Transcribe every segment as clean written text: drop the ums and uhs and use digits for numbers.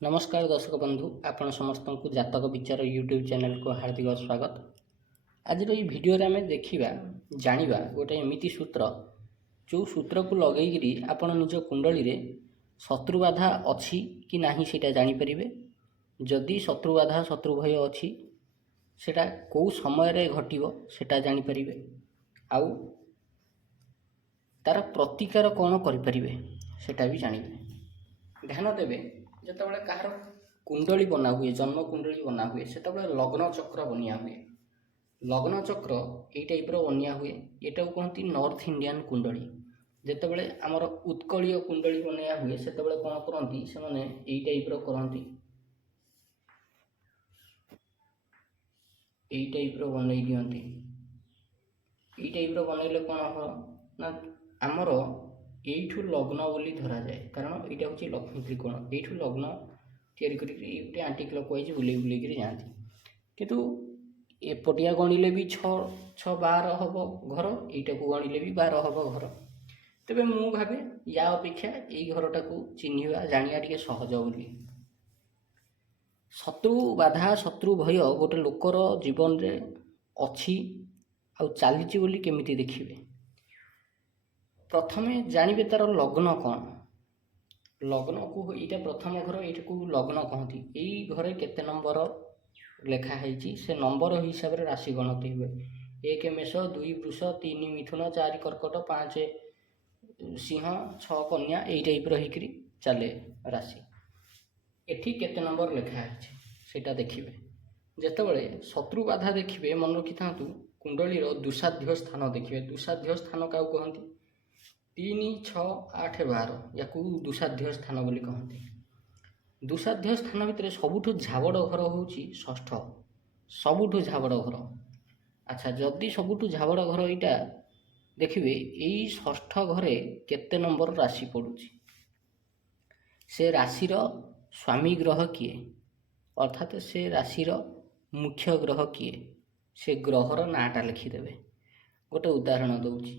नमस्कार दर्शक बंधु आपण समस्त को जातक विचार यूट्यूब चैनल को हार्दिक स्वागत। आज भिडियो आम देखा जाना गोटे एमती सूत्र जो सूत्र को लगेकरी आपण निज कुंडली रे शत्रु बाधा अच्छी कि नहीं से जानीपर। जदि शत्रु बाधा शत्रु भय अच्छी सेटा कौ समय घटव से जानीपर। आउ तार प्रतिकार कौन करें सेटा भी जानिबे। ध्यान देवे जितेबाला कहार कुंडली बना हुए जन्म कुंडली बना हुए से लग्न चक्र बनिया हुए। लग्न चक्र ये टाइप बनिया हुए यहाँ को कहती नॉर्थ इंडियन कुंडली। जितेबाला आमर उत्कलीय कुंडली बनया हुए से कौन करती से मैंने यही टाइप करती यही टाइप बनई दिखती। यही टाइप बनइले कौन हम ना आमर यू लग्न बोली धरा जाए कारण यहाँ हूँ लक्ष्मी त्रिकोण यू लग्न या आंटी क्लॉकवाइज बुले बुले जाती। किंतु एपटिया गणिले भी 6-12 हम घर यटा को गणिले भी 12 हम घर। तेरे मु भावे या अपेक्षा यही घरटा को चिन्हवा जाना टे सहज बोली। शत्रु बाधा शत्रु भय गोटे लोकर जीवन रे अच्छी आउ चली बोली केमिति देखिए। प्रथमे जानवे तार लग्न कौन लग्न को यहाँ प्रथम घर ये लग्न कहती। यही घरे केते नंबर लेखाई से नंबर हिसाब से राशि गणति हुए 1 मेष 2 वृष 3 मिथुन 4 कर्कट 5 सिंह 6 कन्या यही टाइप रही चले राशि। एठी केते नंबर लेखाई सेटा देखिए। जितेबाला शत्रु बाधा देखिए मन रखि था कुंडली दुसाध्य स्थान देखिए। दुसाध्य स्थान क्या कहती 3, 6, 8, 12 या दुसाध्य स्थान बोली कहते। दुसाध्य स्थान भितर सबुठ झाबड़ घर हूँ षष्ठ सबुठ झाबड़ घर। अच्छा जदि सबुठ झाबड़ घर यहाँ देखिए यही षष्ठ घरे केते नंबर राशि पड़ुची से राशि स्वामी ग्रह किए अर्थात से राशि मुख्य ग्रह किए से ग्रहर नाटा लिखिदेवे। गोटे उदाहरण दूची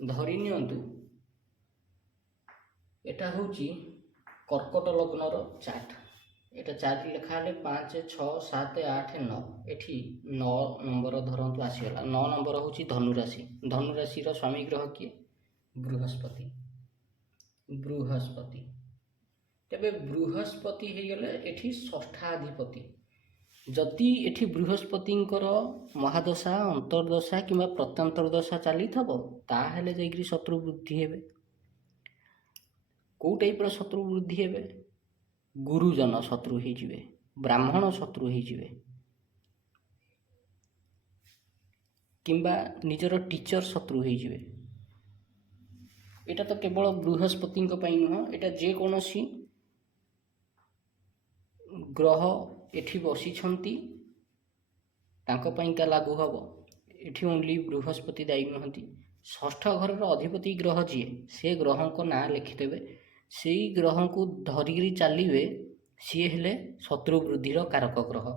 धरी नियंतु एटा हूँ कर्कट लग्नर चार्ट। एटा चार्ट लिखा 5, 6, 7, 8, 9 एठी 9 नंबर धरतु आसीगला। 9 नंबर हूँ धनुराशि। धनुराशि स्वामी ग्रह किए बृहस्पति। बृहस्पति तेबे बृहस्पति हो गले एठी षष्ठाधिपति। जदि एठी बृहस्पतिंकर महादशा अंतर्दशा किंवा प्रत्यंतरदशा चली थबो ताहेले जाइकरी शत्रु वृद्धि हेबे। कौ टाइप शत्रु वृद्धि हेबे गुरुजन शत्रु हो जिवे ब्राह्मण शत्रु हो जिवे किंबा निजर टीचर शत्रु हो जिवे। एटा तो केवल बृहस्पति नुह एटा जे कोनोसी ग्रह एठी बसिछंती तांको पाइका लागू हम। एठी ओनली बृहस्पति दायी नुहति। षष्ठ घर अधिपति ग्रह जी से ग्रह को ना लिखिदेवे से ग्रह को धरिकी चलिए सी हेले शत्रु वृद्धिर कारक ग्रह।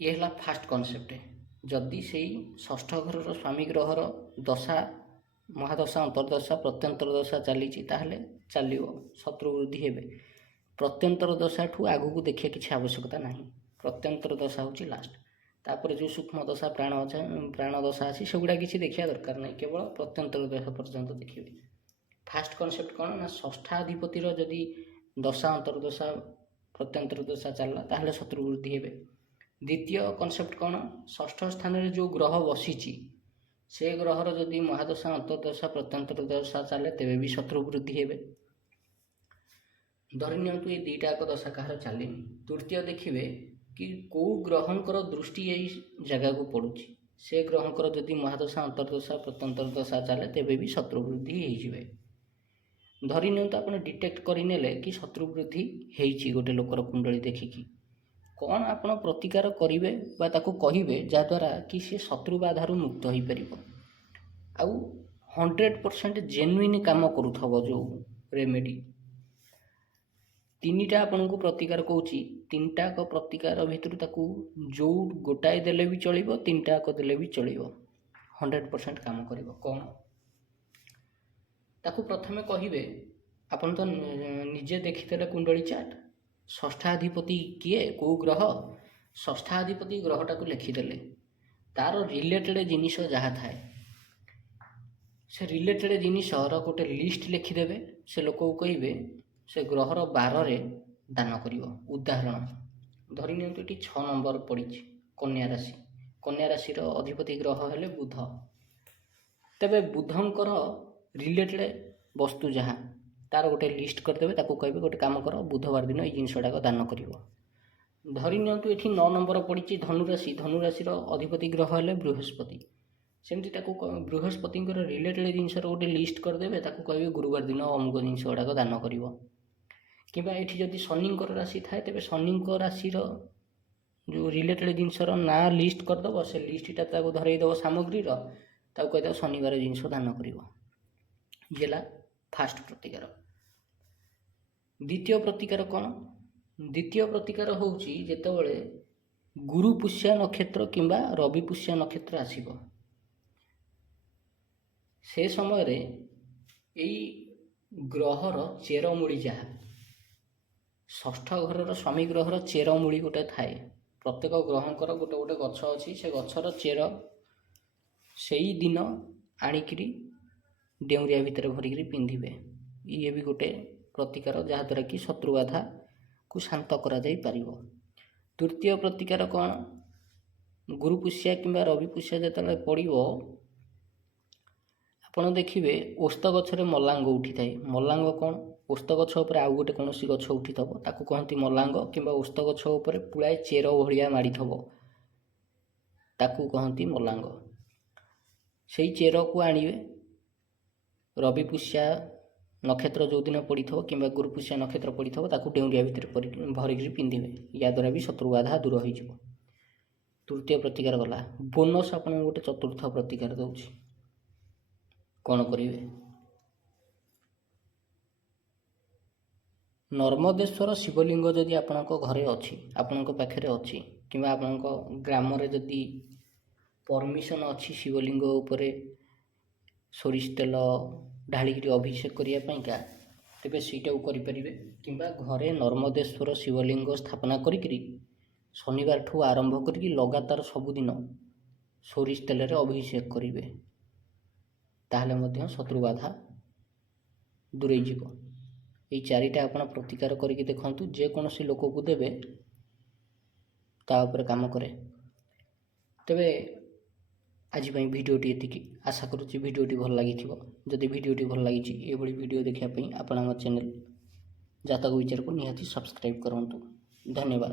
ये है फास्ट कॉन्सेप्ट। जदि से षष्ठ घर स्वामी ग्रहर दशा महादशा अंतर्दशा प्रत्यंतर दशा चली चलो शत्रु वृद्धि हेबे। प्रत्यंतर दशा ठू आगू को देखिए किसी आवश्यकता नहीं। प्रत्यंतर दशा हूँ लास्ट तापर जो सूक्ष्म दशा प्राण दशा अच्छी से गुड़ा किसी देखा दरकार नहीं केवल प्रत्यंतर दशा पर्यंत देखिए। फास्ट कॉन्सेप्ट कौन ना षष्ठाधिपतिर जदि दशा अंतर्दशा प्रत्यंतर दशा चलला ताहले शत्रु वृद्धि हेबे। द्वितीय कॉन्सेप्ट कौन षष्ठ स्थान में जो ग्रह बसीची से ग्रहर जदि महादशा अंतर्दशा प्रत्यंतर दशा चले तेबे भी शत्रु वृद्धि हेबे। धरी नियंतु ये दुईटाक दशा कहार चलनी। तृतीय देखिए कि कौ ग्रहंकर दृष्टि यही जगह को पड़ुची से ग्रहंकर जदि महादशा अंतर्दशा प्रत्यंतर दशा चले तेबे भी शत्रु वृद्धि हो। धरी नियंतु आप डिटेक्ट करने कि शत्रु वृद्धि होती गोटे लोकर कुंडली देखिकी कौन आप प्रतिकार करेंगे कहे जहाद्वारा कि सी शत्रु बाधारू मुक्त हो पार आउ 100% जेन्युइन काम करूथबो जो रेमेडी। 3टा आपन को प्रतिकार कहूँ 3टाक प्रतिकार भितर जो गोटाए देले भी चलिबो 3टाक देले भी चलिबो 100% काम करिबो। कौन ताकू प्रथमे कहिबे ଆପଣ ତ ନିଜେ ଦେଖିଥିଲେ କୁଣ୍ଡଳୀ ଚାର୍ଟ। ଷଷ୍ଠାଧିପତି କିଏ, କେଉଁ ଗ୍ରହ, ଷଷ୍ଠାଧିପତି ଗ୍ରହଟାକୁ ଲେଖିଦେଲେ, ତାର ରିଲେଟେଡ଼ ଜିନିଷ ଯାହା ଥାଏ ସେ ରିଲେଟେଡ଼ ଜିନିଷର ଗୋଟେ ଲିଷ୍ଟ ଲେଖିଦେବେ। ସେ ଲୋକକୁ କହିବେ ସେ ଗ୍ରହର ବାରରେ ଦାନ କରିବ। ଉଦାହରଣ ଧରି ନିଅନ୍ତୁ ଏଠି 6 ନମ୍ବର ପଡ଼ିଛି କନ୍ୟା ରାଶି। କନ୍ୟା ରାଶିର ଅଧିପତି ଗ୍ରହ ହେଲେ ବୁଧ। ତେବେ ବୁଧଙ୍କର ରିଲେଟେଡ଼ ବସ୍ତୁ ଯାହା ତାର ଗୋଟେ ଲିଷ୍ଟ କରିଦେବେ। ତାକୁ କହିବେ ଗୋଟେ କାମ କର, ବୁଧବାର ଦିନ ଏଇ ଜିନିଷଟାକ ଦାନ କରିବ। ଧରି ନିଅନ୍ତୁ ଏଠି 9 ନମ୍ବର ପଡ଼ିଛି ଧନୁରାଶି। ଧନୁରାଶିର ଅଧିପତି ଗ୍ରହ ହେଲେ ବୃହସ୍ପତି। ସେମିତି ତାକୁ ବୃହସ୍ପତିଙ୍କର ରିଲେଟେଡ଼ ଜିନିଷର ଗୋଟେ ଲିଷ୍ଟ କରିଦେବେ। ତାକୁ କହିବେ ଗୁରୁବାର ଦିନ ଅମୁକ ଜିନିଷ ଗୁଡ଼ାକ ଦାନ କରିବ। କିମ୍ବା ଏଠି ଯଦି ଶନିଙ୍କର ରାଶି ଥାଏ, ତେବେ ଶନିଙ୍କ ରାଶିର ଯେଉଁ ରିଲେଟେଡ଼ ଜିନିଷର ନାଁ ଲିଷ୍ଟ କରିଦେବ। ସେ ଲିଷ୍ଟଟା ତାକୁ ଧରେଇଦେବ ସାମଗ୍ରୀର, ତାକୁ କହିଦେବ ଶନିବାର ଜିନିଷ ଦାନ କରିବ। ଇଏ ହେଲା ଫାଷ୍ଟ ପ୍ରତିକାର। ଦ୍ୱିତୀୟ ପ୍ରତିକାର କ'ଣ? ଦ୍ୱିତୀୟ ପ୍ରତିକାର ହେଉଛି ଯେତେବେଳେ ଗୁରୁ ପୁଷ୍ୟା ନକ୍ଷତ୍ର କିମ୍ବା ରବି ପୁଷ୍ୟା ନକ୍ଷତ୍ର ଆସିବ, ସେ ସମୟରେ ଏଇ ଗ୍ରହର ଚେରମୂଳି ଯାହା, ଷଷ୍ଠ ଘରର ସ୍ୱାମୀ ଗ୍ରହର ଚେରମୂଳି ଗୋଟେ ଥାଏ। ପ୍ରତ୍ୟେକ ଗ୍ରହଙ୍କର ଗୋଟେ ଗୋଟେ ଗଛ ଅଛି। ସେ ଗଛର ଚେର ସେଇ ଦିନ ଆଣିକିରି ଡେଉଁରିଆ ଭିତରେ ଭରିକିରି ପିନ୍ଧିବେ। ଇଏ ବି ଗୋଟେ ପ୍ରତିକାର, ଯାହାଦ୍ୱାରା କି ଶତ୍ରୁବାଧାକୁ ଶାନ୍ତ କରାଯାଇପାରିବ। ତୃତୀୟ ପ୍ରତିକାର କ'ଣ? ଗୁରୁ ପୁଷ୍ୟା କିମ୍ବା ରବି ପୁଷ୍ୟା ଯେତେବେଳେ ପଡ଼ିବ, ଆପଣ ଦେଖିବେ ଓସ୍ତ ଗଛରେ ମଲାଙ୍ଗ ଉଠିଥାଏ। ମଲାଙ୍ଗ କ'ଣ? ଓସ୍ତ ଗଛ ଉପରେ ଆଉ ଗୋଟେ କୌଣସି ଗଛ ଉଠିଥିବ, ତାକୁ କହନ୍ତି ମଲାଙ୍ଗ। କିମ୍ବା ଓସ୍ତ ଗଛ ଉପରେ ପୁଳାଏ ଚେର ଭଳିଆ ମାଡ଼ିଥିବ, ତାକୁ କହନ୍ତି ମଲାଙ୍ଗ। ସେଇ ଚେରକୁ ଆଣିବେ। ରବି ପୁଷ୍ୟା ନକ୍ଷତ୍ର ଯେଉଁଦିନ ପଡ଼ିଥିବ କିମ୍ବା ଗୁରୁ ପୁଷ୍ୟା ନକ୍ଷତ୍ର ପଡ଼ିଥିବ, ତାକୁ ଡେଉଁରିଆ ଭିତରେ ଭରିକିରି ପିନ୍ଧିବେ। ୟାଦ୍ୱାରା ବି ଶତ୍ରୁବାଧା ଦୂର ହୋଇଯିବ। ତୃତୀୟ ପ୍ରତିକାର ଗଲା। ବୋନସ୍ ଆପଣଙ୍କୁ ଗୋଟେ ଚତୁର୍ଥ ପ୍ରତିକାର ଦେଉଛି। କ'ଣ କରିବେ? ନର୍ମଦେଶ୍ୱର ଶିବଲିଙ୍ଗ ଯଦି ଆପଣଙ୍କ ଘରେ ଅଛି, ଆପଣଙ୍କ ପାଖରେ ଅଛି, କିମ୍ବା ଆପଣଙ୍କ ଗ୍ରାମରେ ଯଦି ପରମିସନ୍ ଅଛି ଶିବଲିଙ୍ଗ ଉପରେ ସୋରିଷ ତେଲ ଢାଳିକିରି ଅଭିଷେକ କରିବା ପାଇଁକା, ତେବେ ସେଇଟାକୁ କରିପାରିବେ। କିମ୍ବା ଘରେ ନର୍ମଦେଶ୍ୱର ଶିବଲିଙ୍ଗ ସ୍ଥାପନା କରିକିରି ଶନିବାରଠୁ ଆରମ୍ଭ କରିକି ଲଗାତାର ସବୁଦିନ ସୋରିଷ ତେଲରେ ଅଭିଷେକ କରିବେ। ତାହେଲେ ମଧ୍ୟ ଶତ୍ରୁବାଧା ଦୂରେଇଯିବ। ଏଇ 4ଟା ଆପଣ ପ୍ରତିକାର କରିକି ଦେଖନ୍ତୁ। ଯେକୌଣସି ଲୋକକୁ ଦେବେ ତା ଉପରେ କାମ କରେ। ତେବେ ଆଜି ପାଇଁ ଭିଡ଼ିଓଟି ଏତିକି। ଆଶା କରୁଛି ଭିଡ଼ିଓଟି ଭଲ ଲାଗିଥିବ। ଯଦି ଭିଡ଼ିଓଟି ଭଲ ଲାଗିଛି, ଏଭଳି ଭିଡ଼ିଓ ଦେଖିବା ପାଇଁ ଆପଣ ଆମ ଚ୍ୟାନେଲ୍ ଜାତକ ବିଚାରକୁ ନିହାତି ସବସ୍କ୍ରାଇବ୍ କରନ୍ତୁ। ଧନ୍ୟବାଦ।